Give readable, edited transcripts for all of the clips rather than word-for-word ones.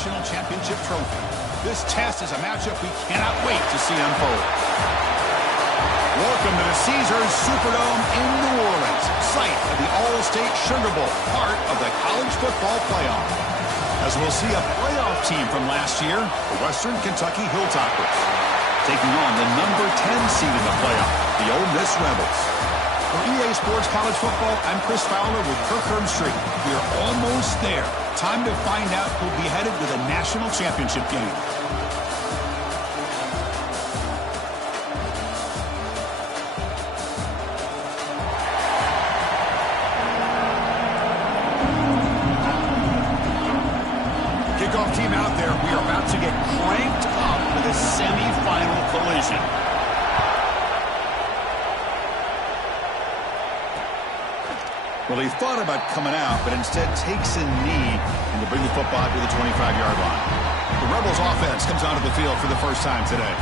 national championship trophy. This test is a matchup we cannot wait to see unfold. Welcome to the Caesars Superdome in New Orleans, site of the All-State Sugar Bowl, part of the college football playoff. As we'll see a playoff team from last year, the Western Kentucky Hilltoppers, taking on the number 10 seed in the playoff, the Ole Miss Rebels. For EA Sports College Football, I'm Chris Fowler with Kirk Herbstreit. We are almost there. Time to find out who'll be headed to the national championship game. Kickoff team out there. We are about to get cranked up with a semifinal collision. Well, he thought about coming out, but instead takes a knee and to bring the football to the 25-yard line. The Rebels offense comes onto the field for the first time today.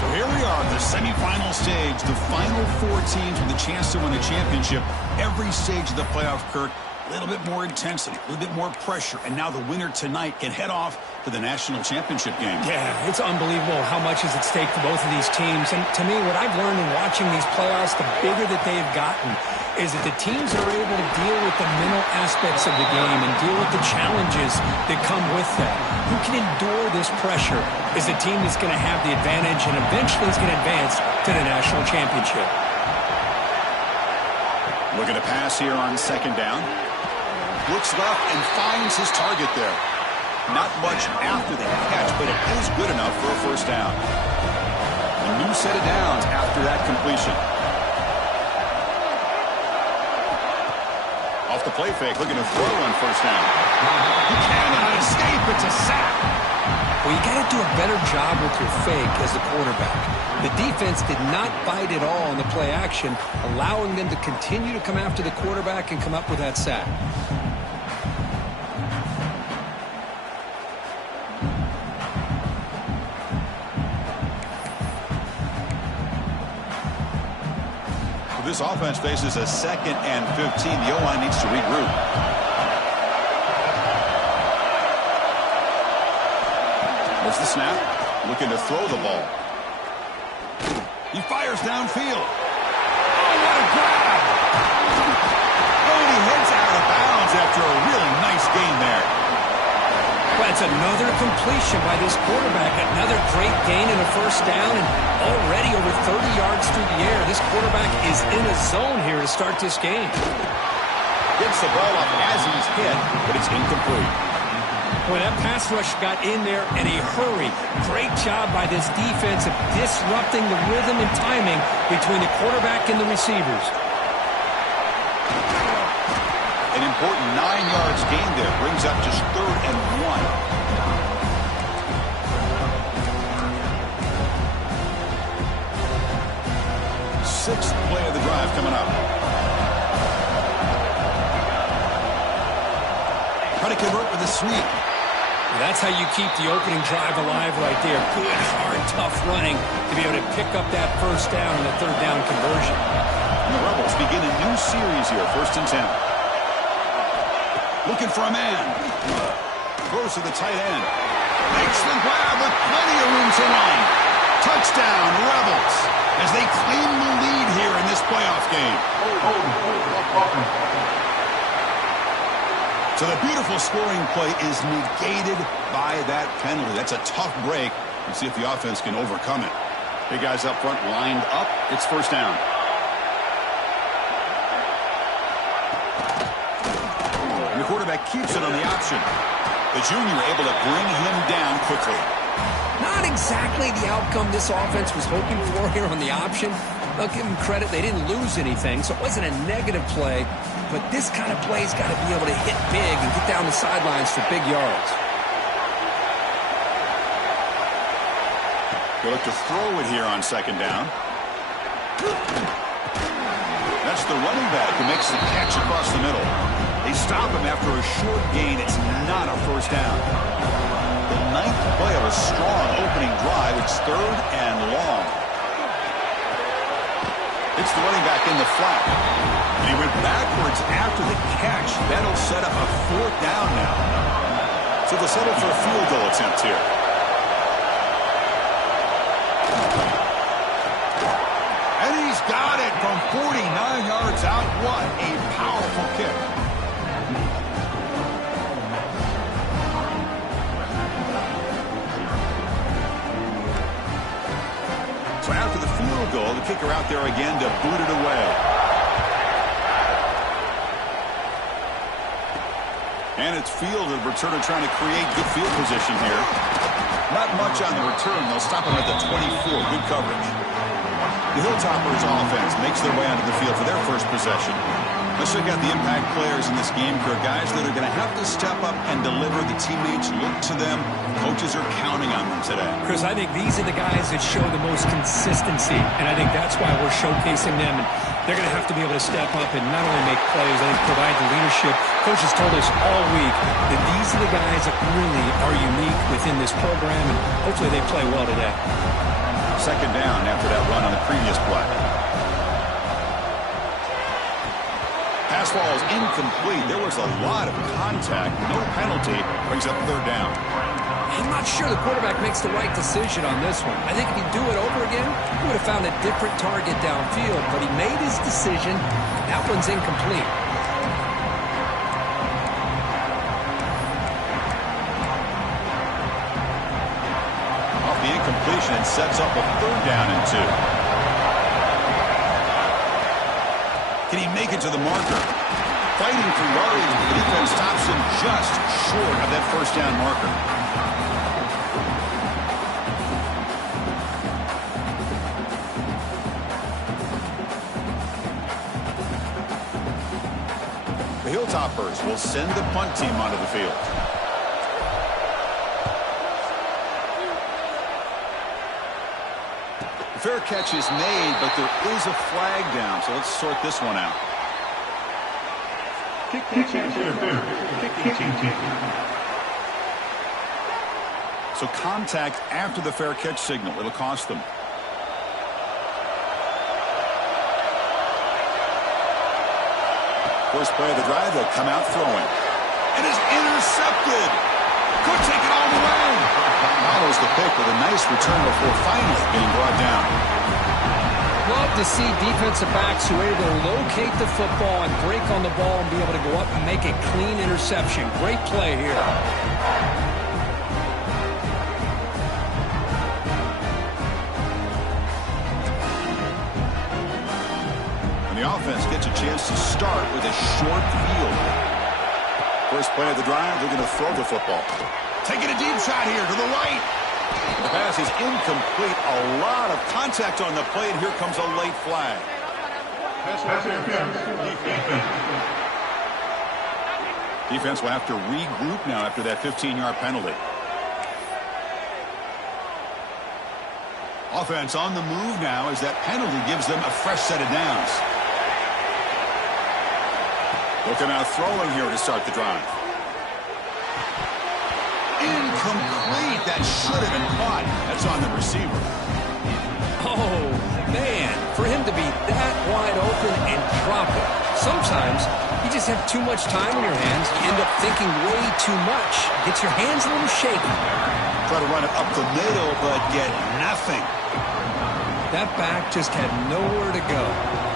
So here we are, the semifinal stage, the final four teams with a chance to win a championship. Every stage of the playoff, Kirk, a little bit more intensity, a little bit more pressure, and now the winner tonight can head off to the national championship game. Yeah, it's unbelievable how much is at stake for both of these teams. And to me, what I've learned in watching these playoffs, the bigger that they've gotten, is that the teams are able to deal with the mental aspects of the game and deal with the challenges that come with that. Who can endure this pressure is the team that's going to have the advantage and eventually is going to advance to the national championship. Looking to pass here on second down. Looks left and finds his target there. Not much after the catch, but it is good enough for a first down. A new set of downs after that completion. Off the play fake, looking to throw on first down. He cannot escape. It's a sack. Well, you got to do a better job with your fake as the quarterback. The defense did not bite at all on the play action, allowing them to continue to come after the quarterback and come up with that sack. This offense faces a 2nd and 15. The O-line needs to regroup. There's the snap. Looking to throw the ball. He fires downfield. Oh, what a grab! Oh, and he heads out of bounds after a really nice gain there. Well, it's another completion by this quarterback. Another great gain in a first down, and already over 30 yards through the air. This quarterback is in a zone here to start this game. Gets the ball up as he's hit, but it's incomplete. Well, that pass rush got in there in a hurry. Great job by this defense of disrupting the rhythm and timing between the quarterback and the receivers. An important 9 yards gain there. Brings up just 3rd and 1. Sixth play of the drive coming up. Try to convert with a sneak. That's how you keep the opening drive alive right there. Good, hard, tough running to be able to pick up that first down and the 3rd down conversion. And the Rebels begin a new series here, 1st and 10. Looking for a man. Throws to the tight end. Makes the grab with plenty of room to run. Touchdown, Rebels, as they claim the lead here in this playoff game. So the beautiful scoring play is negated by that penalty. That's a tough break. We'll see if the offense can overcome it. Big guys up front lined up. It's first down. And the quarterback keeps it on the option. The junior able to bring him down quickly. Not exactly the outcome this offense was hoping for here on the option. I'll give them credit. They didn't lose anything, so it wasn't a negative play. But this kind of play's got to be able to hit big and get down the sidelines for big yards. They look to throw it here on second down. That's the running back who makes the catch across the middle. They stop him after a short gain. It's not a first down. The 9th play of a strong opening drive. It's 3rd and long. It's the running back in the flat. And he went backwards after the catch. That'll set up a 4th down now. So they'll settle for a field goal attempt here. And he's got it from 49 yards out. What a powerful kick. So after the field goal, the kicker out there again to boot it away. And it's fielded. Returner trying to create good field position here. Not much on the return. They'll stop him at the 24. Good coverage. The Hilltoppers offense makes their way onto the field for their first possession. Let's check out the impact players in this game here. Guys that are going to have to step up and deliver. The teammates look to them. Coaches are counting on them today. Chris, I think these are the guys that show the most consistency, and I think that's why we're showcasing them. And they're going to have to be able to step up and not only make plays, I think provide the leadership. Coaches told us all week that these are the guys that really are unique within this program, and hopefully they play well today. Second down after that run on the previous play. Pass ball is incomplete. There was a lot of contact. No penalty. Brings up third down. I'm not sure the quarterback makes the right decision on this one. I think if he'd do it over again, he would have found a different target downfield. But he made his decision. That one's incomplete. Off the incompletion, and sets up a third down and 2. Can he make it to the marker? Fighting for yardage, but the defense stops him just short of that first down marker. The Hilltoppers will send the punt team onto the field. The fair catch is made, but there is a flag down, so let's sort this one out. So contact after the fair catch signal. It'll cost them. First play of the drive, they'll come out throwing. It is intercepted. Could take it all the way. Follows the pick with a nice return before finally being brought down. Love to see defensive backs who are able to locate the football and break on the ball and be able to go up and make a clean interception. Great play here. And the offense gets a chance to start with a short field. First play of the drive, they're going to throw the football. Taking a deep shot here to the right. The pass is incomplete. A lot of contact on the play, and here comes a late flag. Defense will have to regroup now after that 15-yard penalty. Offense on the move now as that penalty gives them a fresh set of downs. They'll come out throwing here to start the drive. Incomplete. That should have been caught. That's on the receiver. Oh, man. For him to be that wide open and drop it. Sometimes you just have too much time in your hands. You end up thinking way too much. Gets your hands a little shaky. Try to run it up the middle, but get nothing. That back just had nowhere to go.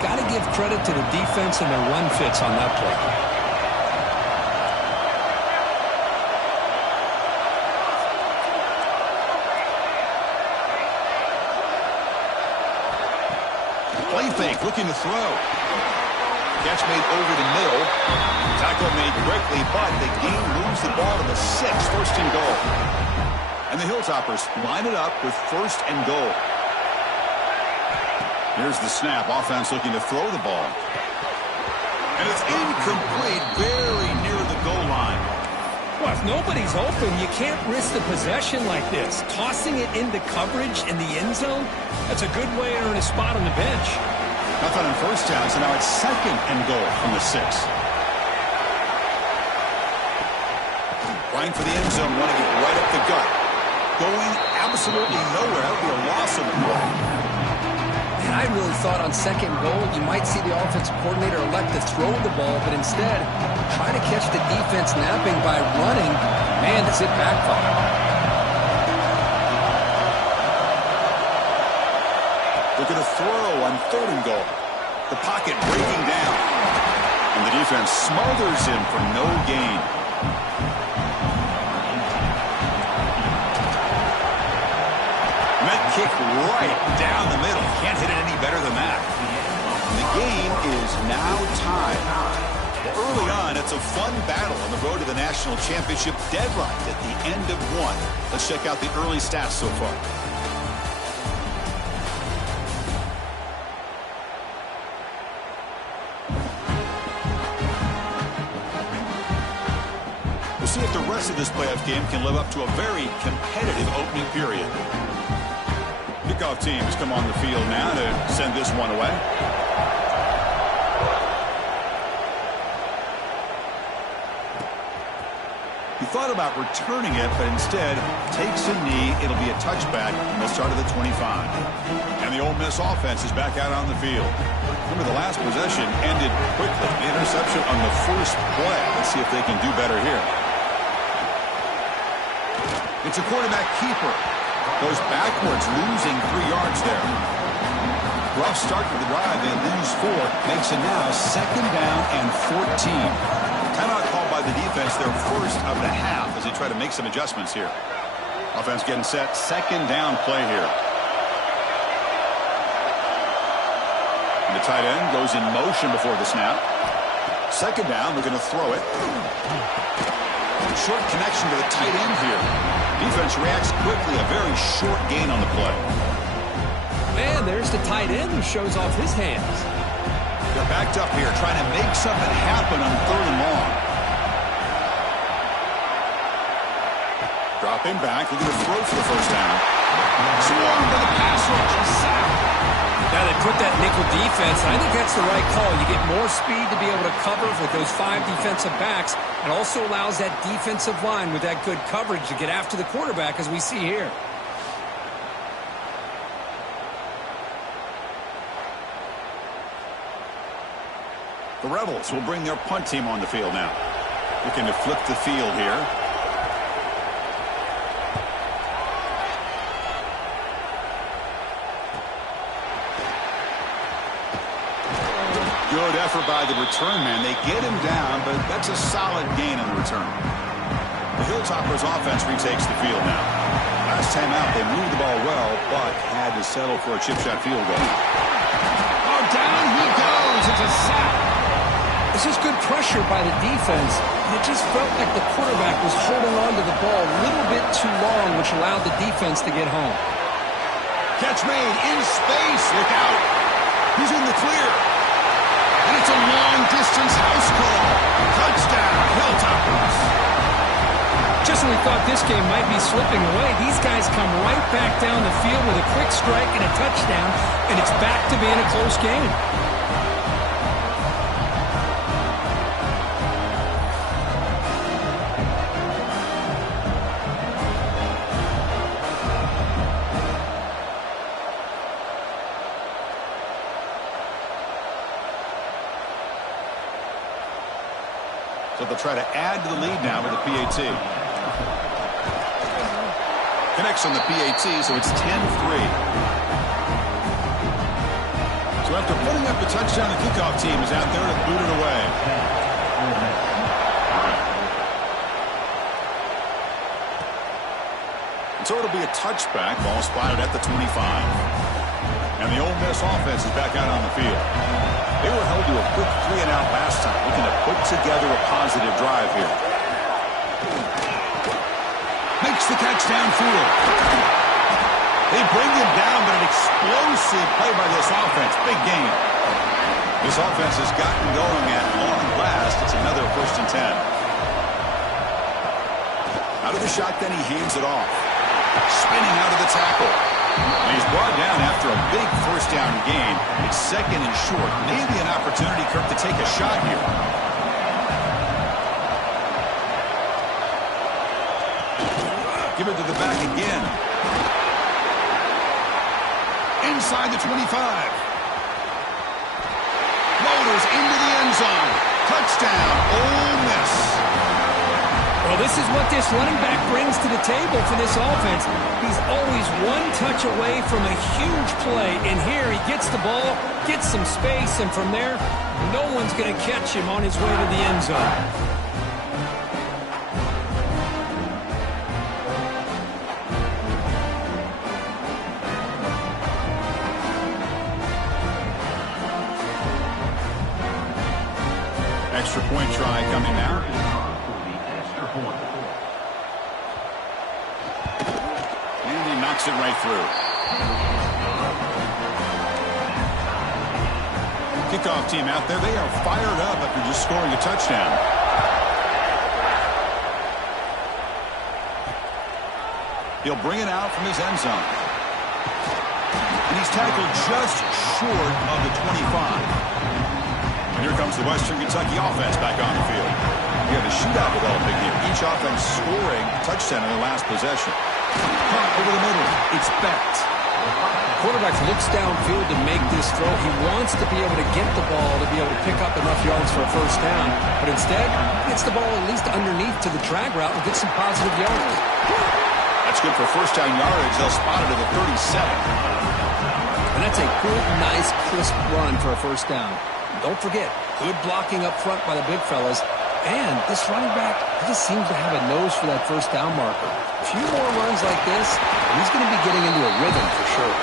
Got to give credit to the defense and their run fits on that play. Play fake, looking to throw. Catch made over the middle. Tackle made quickly, but the game moves the ball to the 6, first and goal. And the Hilltoppers line it up with first and goal. Here's the snap. Offense looking to throw the ball. And it's incomplete, very near the goal line. Well, if nobody's open, you can't risk the possession like this. Tossing it into coverage in the end zone, that's a good way to earn a spot on the bench. Nothing on first down, so now it's second and goal from the 6. Trying for the end zone, running it right up the gut. Going absolutely nowhere. That would be a loss of the ball. And I really thought on second goal, you might see the offensive coordinator elect to throw the ball, but instead, try to catch the defense napping by running. Man, does it backfire. They're going to throw on 3rd and goal. The pocket breaking down. And the defense smothers him for no gain. That kick right down the middle. Can't hit it any better than that. And the game is now tied. Early on, it's a fun battle on the road to the national championship deadline at the end of one. Let's check out the early stats so far. We'll see if the rest of this playoff game can live up to a very competitive opening period. Kickoff teams come on the field now to send this one away. He thought about returning it, but instead takes a knee. It'll be a touchback, and they'll start at the 25. And the Ole Miss offense is back out on the field. Remember, the last possession ended quickly. The interception on the first play. Let's see if they can do better here. It's a quarterback keeper. Goes backwards, losing 3 yards there. Rough start to the drive. They lose 4. Makes it now 2nd down and 14. Timeout called by the defense, their first of the half, as they try to make some adjustments here. Offense getting set. 2nd down play here. And the tight end goes in motion before the snap. 2nd down, they're going to throw it. Short connection to the tight end here. Defense reacts quickly. A very short gain on the play. Man, there's the tight end who shows off his hands. They're backed up here, trying to make something happen on 3rd and long. Dropping back, looking to throw for the first down. Swarmed by the pass rush. Sacked. Now they put that nickel defense, and I think that's the right call. You get more speed to be able to cover with those 5 defensive backs. It also allows that defensive line with that good coverage to get after the quarterback, as we see here. The Rebels will bring their punt team on the field now. Looking to flip the field here. Good effort by the return man. They get him down, but that's a solid gain on the return. The Hilltoppers offense retakes the field now. Last time out, they moved the ball well, but had to settle for a chip shot field goal. Oh, down he goes. It's a sack. This is good pressure by the defense. It just felt like the quarterback was holding on to the ball a little bit too long, which allowed the defense to get home. Catch made in space. Look out. He's in the clear. And it's a long-distance house call. Touchdown, Hilltoppers. Just when we thought this game might be slipping away, these guys come right back down the field with a quick strike and a touchdown, and it's back to being a close game. So they'll try to add to the lead now with the PAT. Connects on the PAT, so it's 10-3. So after putting up the touchdown, the kickoff team is out there to boot it away. And so it'll be a touchback. Ball spotted at the 25. And the Ole Miss offense is back out on the field. They were held to a quick 3-and-out last time, looking to put together a positive drive here. Makes the catch downfield. They bring him down, but an explosive play by this offense. Big game. This offense has gotten going at long last. It's another 1st and 10. Out of the shotgun, he hands it off. Spinning out of the tackle. And he's brought down after a big 1st down gain. It's 2nd and short. Maybe an opportunity, Kirk, to take a shot here. Give it to the back again. Inside the 25. Motors into the end zone. Touchdown, Ole Miss. Well, this is what this running back brings to the table for this offense. He's always one touch away from a huge play. And here he gets the ball, gets some space, and from there, no one's going to catch him on his way to the end zone. Extra point try coming now. And he knocks it right through. Kickoff team out there, they are fired up after just scoring a touchdown. He'll bring it out from his end zone. And he's tackled just short of the 25. And here comes the Western Kentucky offense back on the field. We have a shootout developing here. Each offense scoring a touchdown in their last possession. Caught over the middle. It's backed. The quarterback looks downfield to make this throw. He wants to be able to get the ball to be able to pick up enough yards for a first down. But instead, he gets the ball at least underneath to the drag route and gets some positive yards. That's good for first down yardage. They'll spot it at the 37. And that's a good, nice, crisp run for a first down. Don't forget, good blocking up front by the big fellas. And this running back, he just seems to have a nose for that first down marker. A few more runs like this, and he's going to be getting into a rhythm for sure.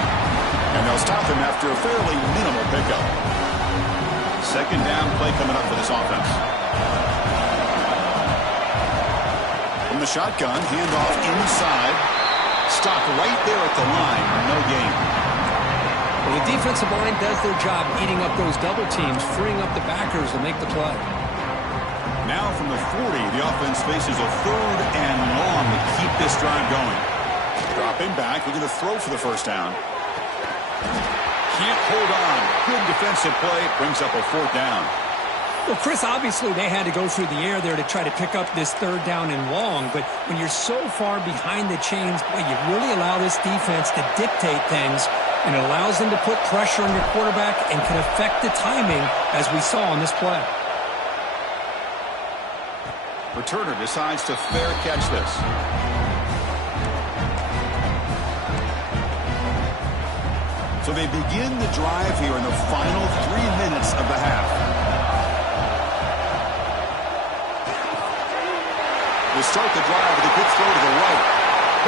And they'll stop him after a fairly minimal pickup. Second down play coming up for this offense. From the shotgun, handoff inside. Stop right there at the line. No gain. Well, the defensive line does their job eating up those double teams, freeing up the backers to make the play. Now from the 40, the offense faces a third and long to keep this drive going. Dropping back, looking to throw for the first down. Can't hold on. Good defensive play. Brings up a fourth down. Well, Chris, obviously they had to go through the air there to try to pick up this third down and long, but when you're so far behind the chains, boy, you really allow this defense to dictate things, and it allows them to put pressure on your quarterback and can affect the timing, as we saw on this play. Returner decides to fair catch this. So they begin the drive here in the final 3 minutes of the half. They start the drive with a good throw to the right.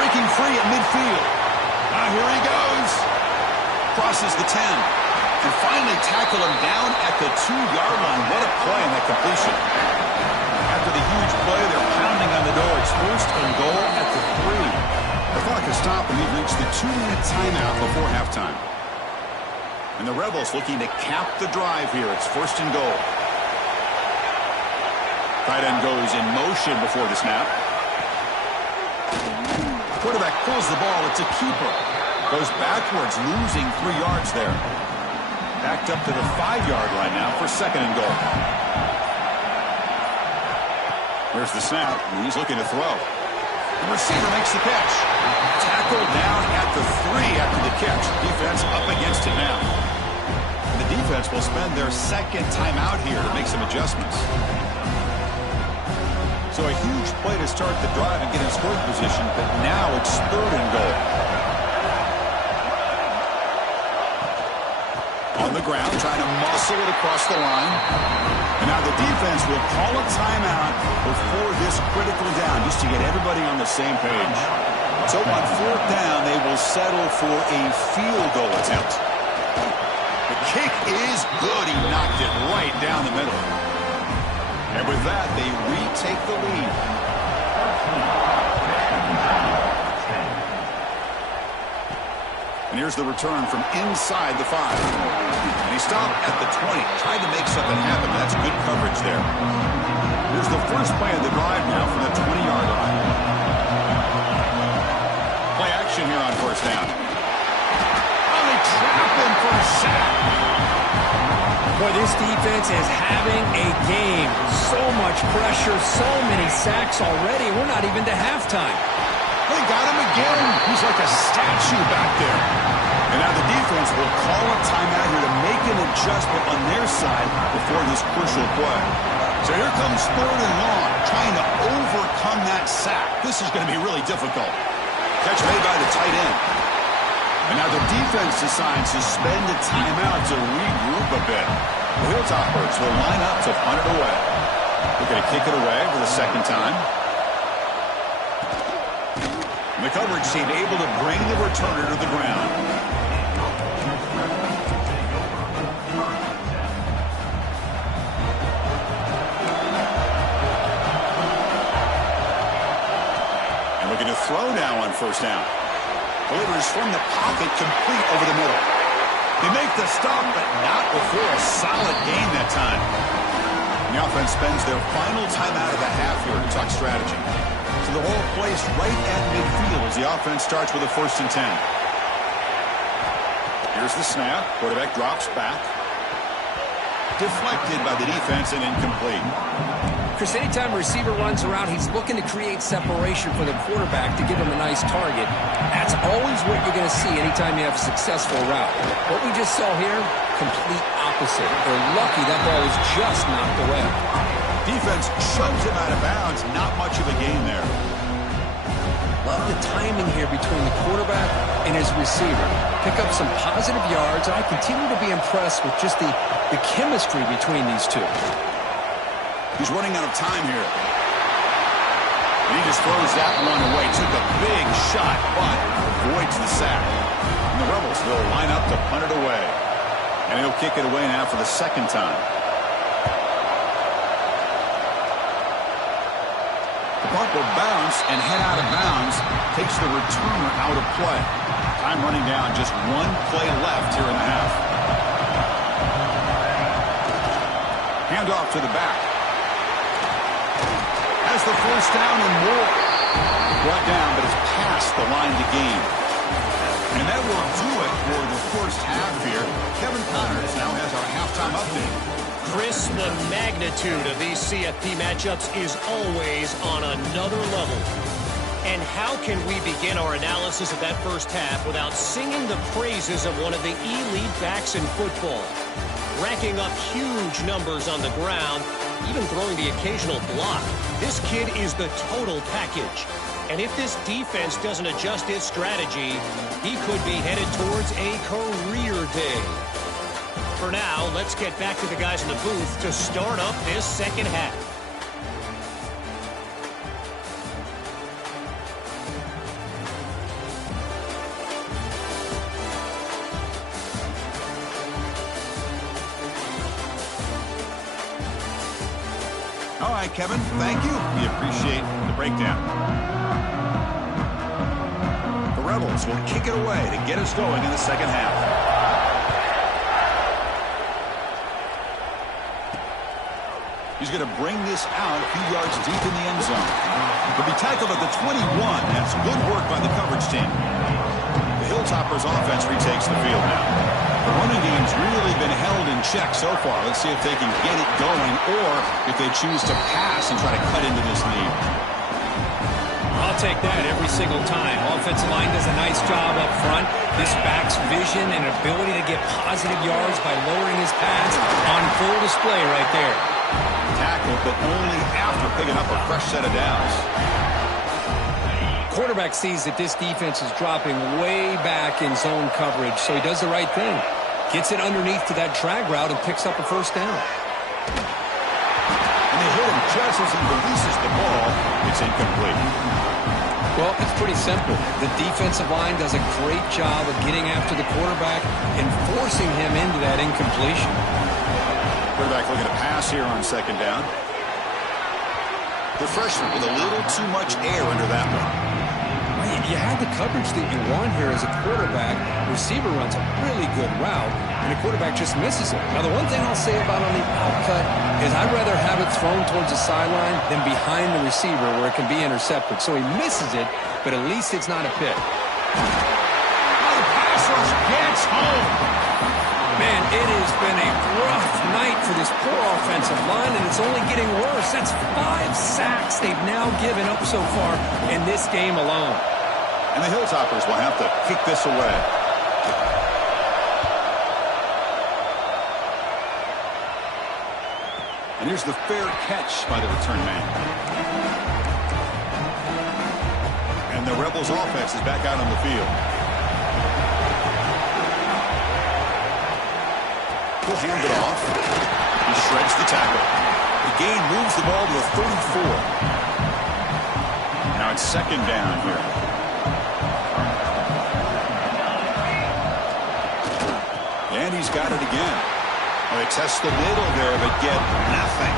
Breaking free at midfield. Now here he goes. Crosses the 10. And finally tackle him down at the 2-yard line. What a play on that completion. After the huge play, they're pounding on the door. It's first and goal at the 3. The clock has stopped, and we've reached the 2-minute timeout before halftime. And the Rebels looking to cap the drive here. It's first and goal. Tight end goes in motion before the snap. Quarterback pulls the ball. It's a keeper. Goes backwards, losing 3 yards there. Backed up to the 5-yard line now for second and goal. Here's the snap, and he's looking to throw. The receiver makes the catch. Tackled down at the 3 after the catch. Defense up against it now. And the defense will spend their second timeout here to make some adjustments. So a huge play to start the drive and get in scoring position, but now it's third and goal. On the ground, trying to muscle it across the line. And now the defense will call a timeout before this critical down, just to get everybody on the same page. So on fourth down, they will settle for a field goal attempt. The kick is good. He knocked it right down the middle. And with that, they retake the lead. And here's the return from inside the 5. And he stopped at the 20. Tried to make something happen. That's good coverage there. Here's the first play of the drive now from the 20-yard line. Play action here on first down. Oh, they trap him for a sack. Boy, this defense is having a game. So much pressure, so many sacks already. We're not even to halftime. They got him again. He's like a statue back there. And now the defense will call a timeout here to make an adjustment on their side before this crucial play. So here comes 3rd and long, trying to overcome that sack. This is going to be really difficult. Catch made by the tight end. And now the defense decides to spend a timeout to regroup a bit. The Hilltoppers will line up to punt it away. They're going to kick it away for the second time. The coverage team able to bring the returner to the ground. And looking to throw now on 1st down. Delivers from the pocket, complete over the middle. They make the stop, but not before a solid gain that time. The offense spends their final timeout of the half here in tuck strategy. So the whole place right at midfield as the offense starts with a 1st and 10. Here's the snap. Quarterback drops back. Deflected by the defense and incomplete. Chris, anytime a receiver runs around, he's looking to create separation for the quarterback to give him a nice target. That's always what you're going to see anytime you have a successful route. What we just saw here, complete opposite. They're lucky that ball was just knocked away. Defense shoves him out of bounds. Not much of a gain there. Love the timing here between the quarterback and his receiver. Pick up some positive yards, and I continue to be impressed with just the chemistry between these two. He's running out of time here. And he just throws that one away. Took a big shot, but avoids the sack. And the Rebels will line up to punt it away. And he'll kick it away now for the 2nd time. The punt will bounce and head out of bounds. Takes the returner out of play. Time running down, just 1 play left here in the half. Handoff to the back. Has the 1st down and more. Brought down, but it's past the line to gain. And that will do it for the 1st half here. Kevin Connors now has our halftime update. Chris, the magnitude of these CFP matchups is always on another level. And how can we begin our analysis of that 1st half without singing the praises of one of the elite backs in football? Racking up huge numbers on the ground, even throwing the occasional block. This kid is the total package. And if this defense doesn't adjust its strategy, he could be headed towards a career day. For now, let's get back to the guys in the booth to start up this 2nd half. All right, Kevin, thank you. We appreciate the breakdown. The Rebels will kick it away to get us going in the 2nd half. He's going to bring this out a few yards deep in the end zone. He'll be tackled at the 21. That's good work by the coverage team. The Hilltoppers offense retakes the field now. The running game's really been held in check so far. Let's see if they can get it going or if they choose to pass and try to cut into this lead. I'll take that every single time. Offensive line does a nice job up front. This back's vision and ability to get positive yards by lowering his pads on full display right there. Tackle, but only after picking up a fresh set of downs. Quarterback sees that this defense is dropping way back in zone coverage, so he does the right thing. Gets it underneath to that drag route and picks up a 1st down. And they hit him just as he releases the ball. It's incomplete. Well, it's pretty simple. The defensive line does a great job of getting after the quarterback and forcing him into that incompletion. Quarterback looking to pass here on 2nd down. The freshman with a little too much air under that one. You have the coverage that you want here as a quarterback. Receiver runs a really good route, and the quarterback just misses it. Now, the one thing I'll say about on the outcut is I'd rather have it thrown towards the sideline than behind the receiver where it can be intercepted. So he misses it, but at least it's not a pick. Now the pass rush gets home. Man, it has been a rough night for this poor offensive line, and it's only getting worse. That's 5 sacks they've now given up so far in this game alone. And the Hilltoppers will have to kick this away. And here's the fair catch by the return man. And the Rebels offense is back out on the field. He'll hand it off. He shreds the tackle. The gain moves the ball to a 34. Now it's second down here. And he's got it again. Well, they test the middle there, but get nothing.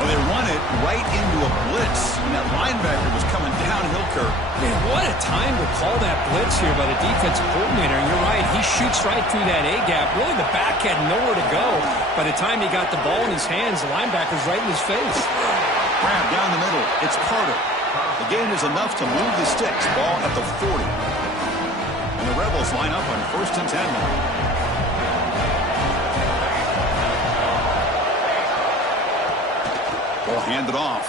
Well, they run it right into a blitz, and that linebacker was coming downhill, Kirk. Man, what a time to call that blitz here by the defensive coordinator. And you're right, he shoots right through that A-gap. Really, the back had nowhere to go. By the time he got the ball in his hands, the linebacker's right in his face. Grab down the middle. It's Carter. The gain is enough to move the sticks. Ball at the 40. And the Rebels line up on 1st and 10 now. Ball handed off.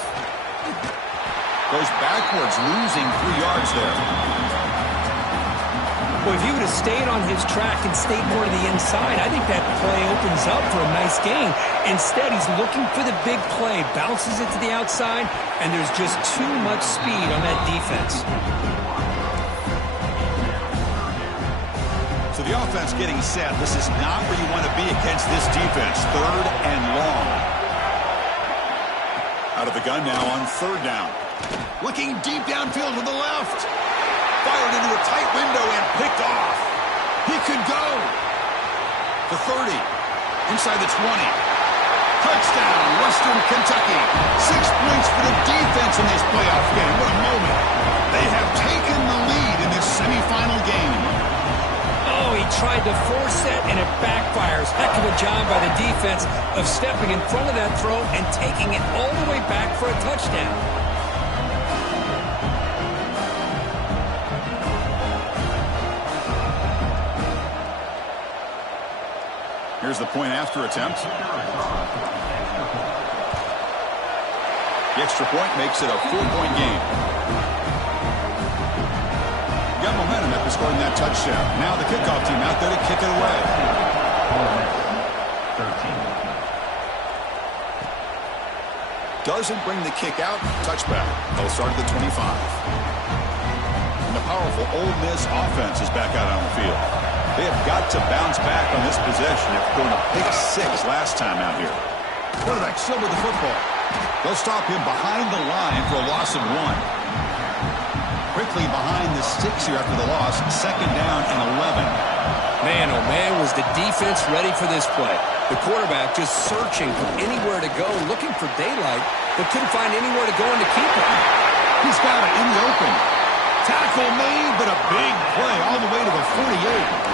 Goes backwards, losing 3 yards there. Well, if he would have stayed on his track and stayed more to the inside, I think that play opens up for a nice gain. Instead, he's looking for the big play, bounces it to the outside, and there's just too much speed on that defense. So the offense getting set. This is not where you want to be against this defense. 3rd and long. Out of the gun now on 3rd down. Looking deep downfield to the left. Fired into a tight window and picked off. He could go. The 30. Inside the 20. Touchdown, Western Kentucky. 6 points for the defense in this playoff game. What a moment. They have taken the lead in this semifinal game. Oh, he tried to force it, and it backfires. Heck of a job by the defense of stepping in front of that throw and taking it all the way back for a touchdown. Here's the point after attempt. The extra point makes it a 4-point game. Got momentum after scoring that touchdown. Now the kickoff team out there to kick it away. 13. Doesn't bring the kick out. Touchback. They'll start at the 25. And the powerful Ole Miss offense is back out on the field. They have got to bounce back on this possession after going a pick 6 last time out here. Quarterback still with the football. They'll stop him behind the line for a loss of 1. Quickly behind the sticks here after the loss. 2nd down and 11. Man, oh man, was the defense ready for this play. The quarterback just searching for anywhere to go, looking for daylight, but couldn't find anywhere to go and to keep it. He's got it in the open. Tackle made, but a big play all the way to the 48.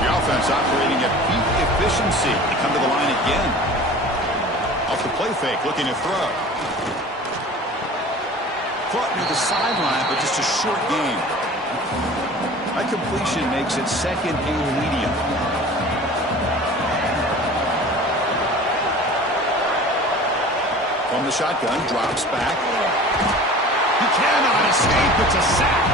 The offense operating at peak efficiency. They come to the line again. Off the play fake, looking to throw. Caught near the sideline, but just a short gain. That completion makes it 2nd and medium. From the shotgun, drops back. He cannot escape. It's a sack.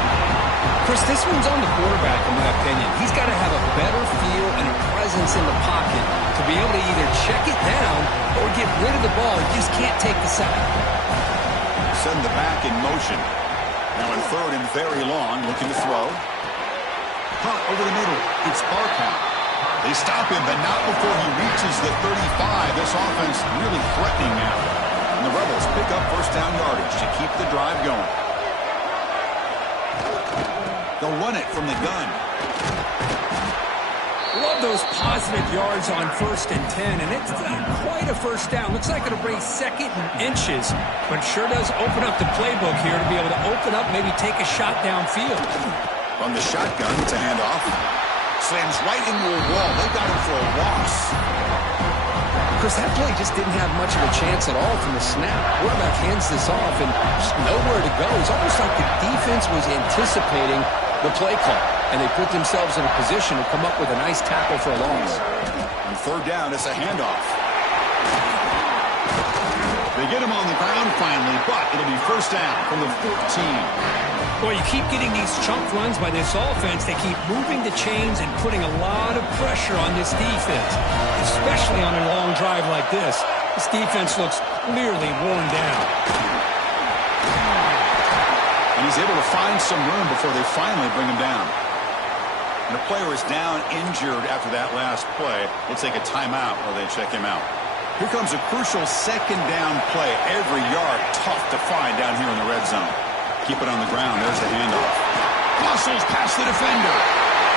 Chris, this one's on the quarterback, in my opinion. He's got to have a better feel and a presence in the pocket to be able to either check it down or get rid of the ball. He just can't take the sack. Send the back in motion. Now in 3rd and very long, looking to throw. Caught over the middle. It's Barkow. They stop him, but not before he reaches the 35. This offense really threatening now. And the Rebels pick up 1st down yardage to keep the drive going. They'll run it from the gun. Love those positive yards on 1st and 10, and it's quite a 1st down. Looks like it'll bring 2nd and inches, but sure does open up the playbook here to be able to open up, maybe take a shot downfield. On the shotgun, it's a handoff. Slams right into a wall. They got him for a loss. Chris, that play just didn't have much of a chance at all from the snap. Quarterback hands this off and just nowhere to go. It's almost like the defense was anticipating the play call, and they put themselves in a position to come up with a nice tackle for a loss. On 3rd down, it's a handoff. They get him on the ground finally, but it'll be 1st down from the 14. Well, you keep getting these chunk runs by this offense. They keep moving the chains and putting a lot of pressure on this defense, especially on a long drive like this. This defense looks clearly worn down. And he's able to find some room before they finally bring him down. And the player is down injured after that last play. We'll take a timeout while they check him out. Here comes a crucial second down play. Every yard tough to find down here in the red zone. Keep it on the ground. There's the handoff. Muscles past the defender.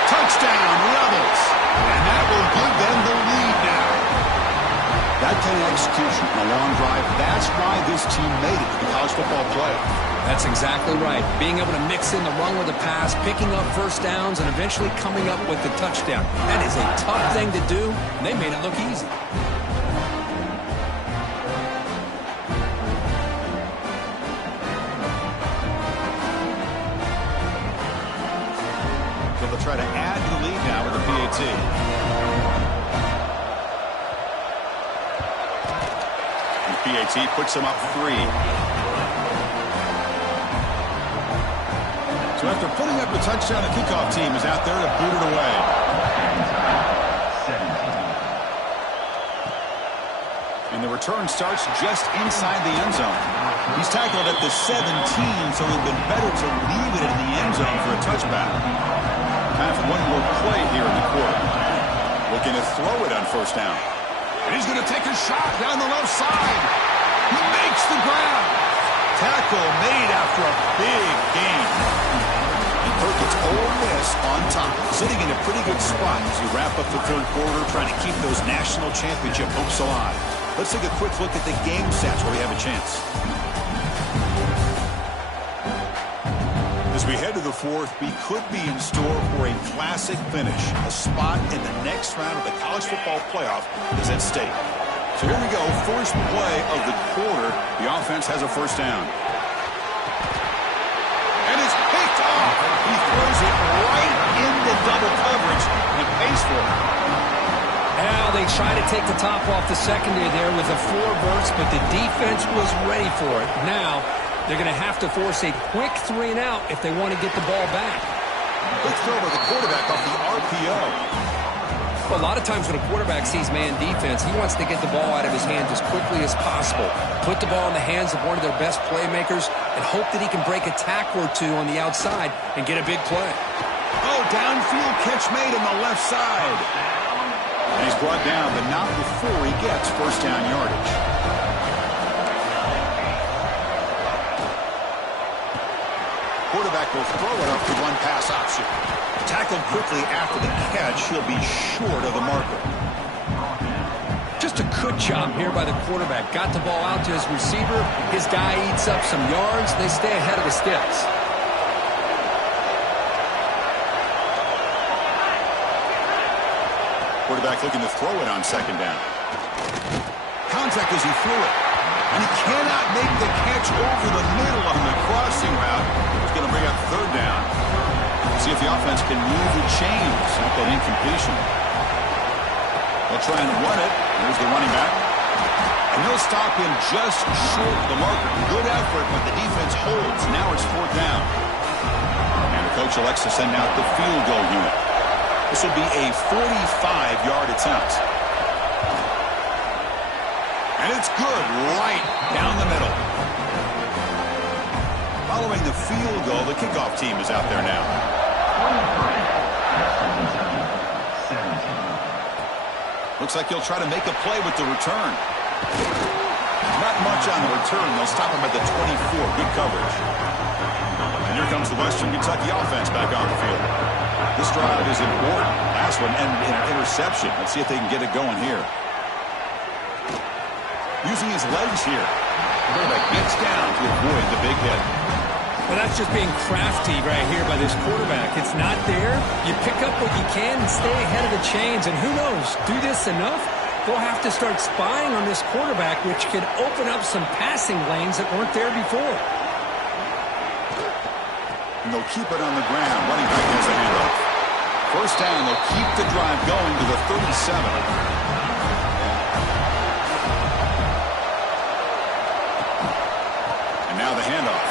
Touchdown, Rebels. And that will give them the lead now. That kind of execution on a long drive, that's why this team made it to the college football playoff. That's exactly right. Being able to mix in the run with the pass, picking up first downs, and eventually coming up with the touchdown. That is a tough thing to do, and they made it look easy. They'll try to add to the lead now with the PAT. And PAT puts them up 3. So after putting up a touchdown, the kickoff team is out there to boot it away. And the return starts just inside the end zone. He's tackled at the 17, so it would have been better to leave it in the end zone for a touchback. Time for one more play here in the quarter. Looking to throw it on first down. And he's going to take a shot down the left side. He makes the ground. Tackle made after a big gain. Perkins Ole Miss on top, sitting in a pretty good spot as we wrap up the third quarter, trying to keep those national championship hopes alive. Let's take a quick look at the game stats where we have a chance. As we head to the fourth, we could be in store for a classic finish. A spot in the next round of the college football playoff is at stake. So here we go, first play of the quarter. The offense has a first down. And it's picked off. He throws it right into double coverage and pays for it. Now they try to take the top off the secondary there with a 4 burst, but the defense was ready for it. Now they're going to have to force a quick 3 and out if they want to get the ball back. Quick throw by the quarterback off the RPO. Well, a lot of times when a quarterback sees man defense, he wants to get the ball out of his hands as quickly as possible, put the ball in the hands of one of their best playmakers, and hope that he can break a tackle or 2 on the outside and get a big play. Oh, downfield catch made on the left side. And he's brought down, but not before he gets first down yardage. Quarterback will throw it up to one pass option. Tackled quickly after the catch. He'll be short of the marker. Just a good job here by the quarterback. Got the ball out to his receiver. His guy eats up some yards. They stay ahead of the sticks. Quarterback looking to throw it on second down. Contact as he threw it. And he cannot make the catch over the middle on the crossing route. He's going to bring up third down. See if the offense can move the chains at that incompletion. They'll try and run it. There's the running back. And he'll stop him just short of the marker. Good effort, but the defense holds. Now it's fourth down. And the coach elects to send out the field goal unit. This will be a 45-yard attempt. And it's good right down the middle. Following the field goal, the kickoff team is out there now. Looks like he'll try to make a play with the return. Not much on the return. They'll stop him at the 24. Good coverage. And here comes the Western Kentucky offense back on the field. This drive is important. Last one ended in an interception. Let's see if they can get it going here. Using his legs here. The quarterback gets down to avoid the big hit. Well, that's just being crafty right here by this quarterback. It's not there. You pick up what you can and stay ahead of the chains. And who knows, do this enough, they'll have to start spying on this quarterback, which could open up some passing lanes that weren't there before. And they'll keep it on the ground. Running back has a handoff. First down, they'll keep the drive going to the 37. Now the handoff.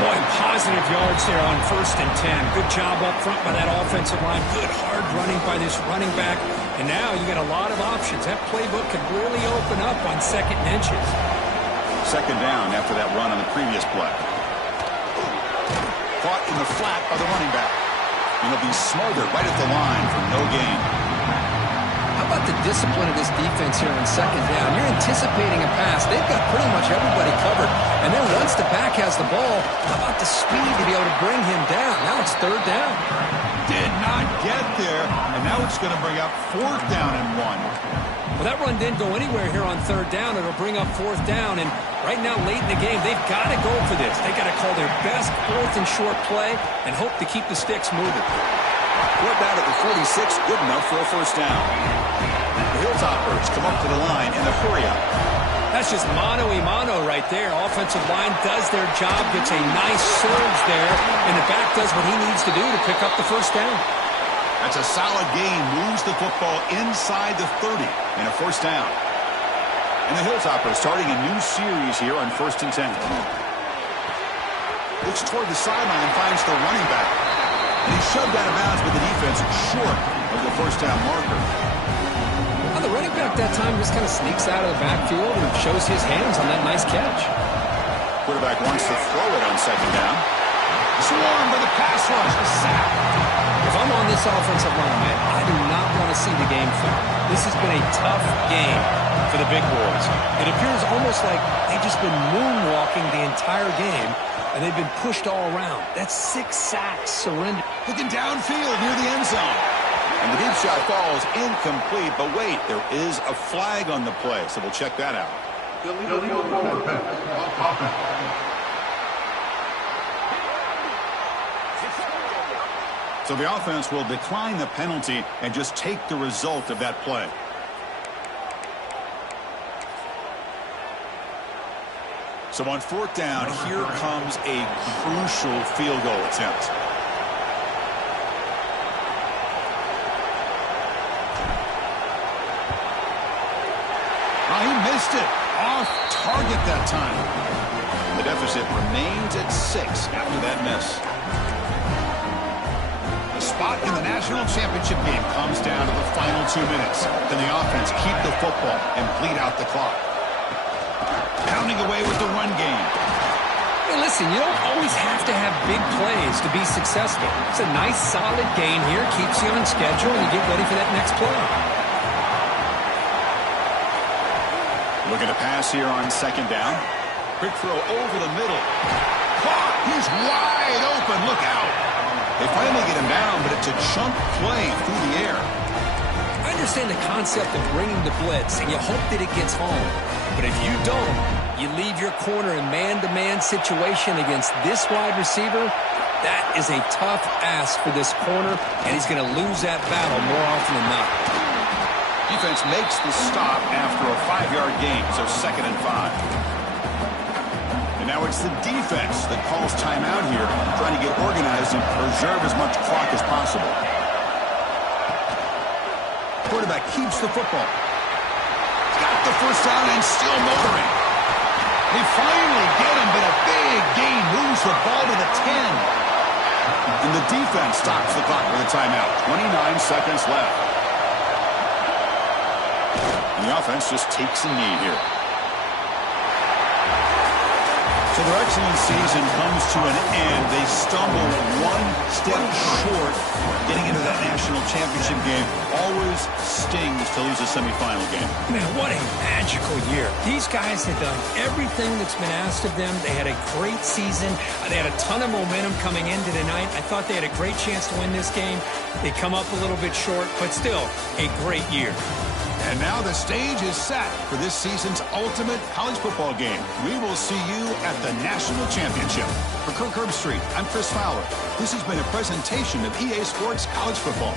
Boy, positive yards there on 1st and 10. Good job up front by that offensive line. Good hard running by this running back. And now you got a lot of options. That playbook could really open up on 2nd and inches. 2nd down after that run on the previous play. Caught in the flat by the running back. And he'll be smothered right at the line for no gain. How about the discipline of this defense here on 2nd down? You're anticipating a pass. They've got pretty much everybody covered. And then once the back has the ball, how about the speed to be able to bring him down? Now it's 3rd down. Did not get there. And now it's going to bring up 4th down and 1. Well, that run didn't go anywhere here on 3rd down. It'll bring up 4th down. And right now, late in the game, they've got to go for this. They've got to call their best 4th and short play and hope to keep the sticks moving. Fourth down at the 46, good enough for a 1st down. The Hilltoppers come up to the line in a hurry-up. That's just mano-a-mano right there. Offensive line does their job, gets a nice surge there, and the back does what he needs to do to pick up the 1st down. That's a solid gain. Moves the football inside the 30 and a 1st down. And the Hilltoppers starting a new series here on 1st and 10. Looks toward the sideline, finds the running back. And he's shoved out of bounds with the defense short of the 1st down marker. Well, the running back that time just kind of sneaks out of the backfield and shows his hands on that nice catch. Quarterback wants to throw it on 2nd down. Swarmed by the pass rush. A sack. If I'm on this offensive line, man, I do not want to see the game through. This has been a tough game for the big boys. It appears almost like they've just been moonwalking the entire game, and they've been pushed all around. That's 6 sacks surrendered. Looking downfield near the end zone. And the deep shot falls incomplete. But wait, there is a flag on the play, so we'll check that out. So the offense will decline the penalty and just take the result of that play. So on 4th down, here comes a crucial field goal attempt. Oh, he missed it. Off target that time. The deficit remains at 6 after that miss. Spot in the national championship game comes down to the final 2 minutes. Then the offense keep the football and bleed out the clock. Pounding away with the run game. Hey, listen, you don't always have to have big plays to be successful. It's a nice, solid game here. Keeps you on schedule, and you get ready for that next play. Looking to pass here on 2nd down. Quick throw over the middle. Caught! He's wide open. Look out. They finally get him down, but it's a chunk play through the air. I understand the concept of bringing the blitz, and you hope that it gets home. But if you don't, you leave your corner in man-to-man situation against this wide receiver. That is a tough ask for this corner, and he's going to lose that battle more often than not. Defense makes the stop after a 5-yard gain, so 2nd and 5. And now it's the defense that calls timeout here, trying to get organized and preserve as much clock as possible. Quarterback keeps the football. Got the 1st down and still motoring. They finally get him, but a big gain moves the ball to the 10. And the defense stops the clock with a timeout. 29 seconds left. And the offense just takes a knee here. So their excellent season comes to an end. They stumble 1 step short getting into that national championship game. Always stings to lose a semifinal game. Man, what a magical year. These guys have done everything that's been asked of them. They had a great season. They had a ton of momentum coming into tonight. I thought they had a great chance to win this game. They come up a little bit short, but still a great year. And now the stage is set for this season's ultimate college football game. We will see you at the National Championship. For Kirk Herbstreit, I'm Chris Fowler. This has been a presentation of EA Sports College Football.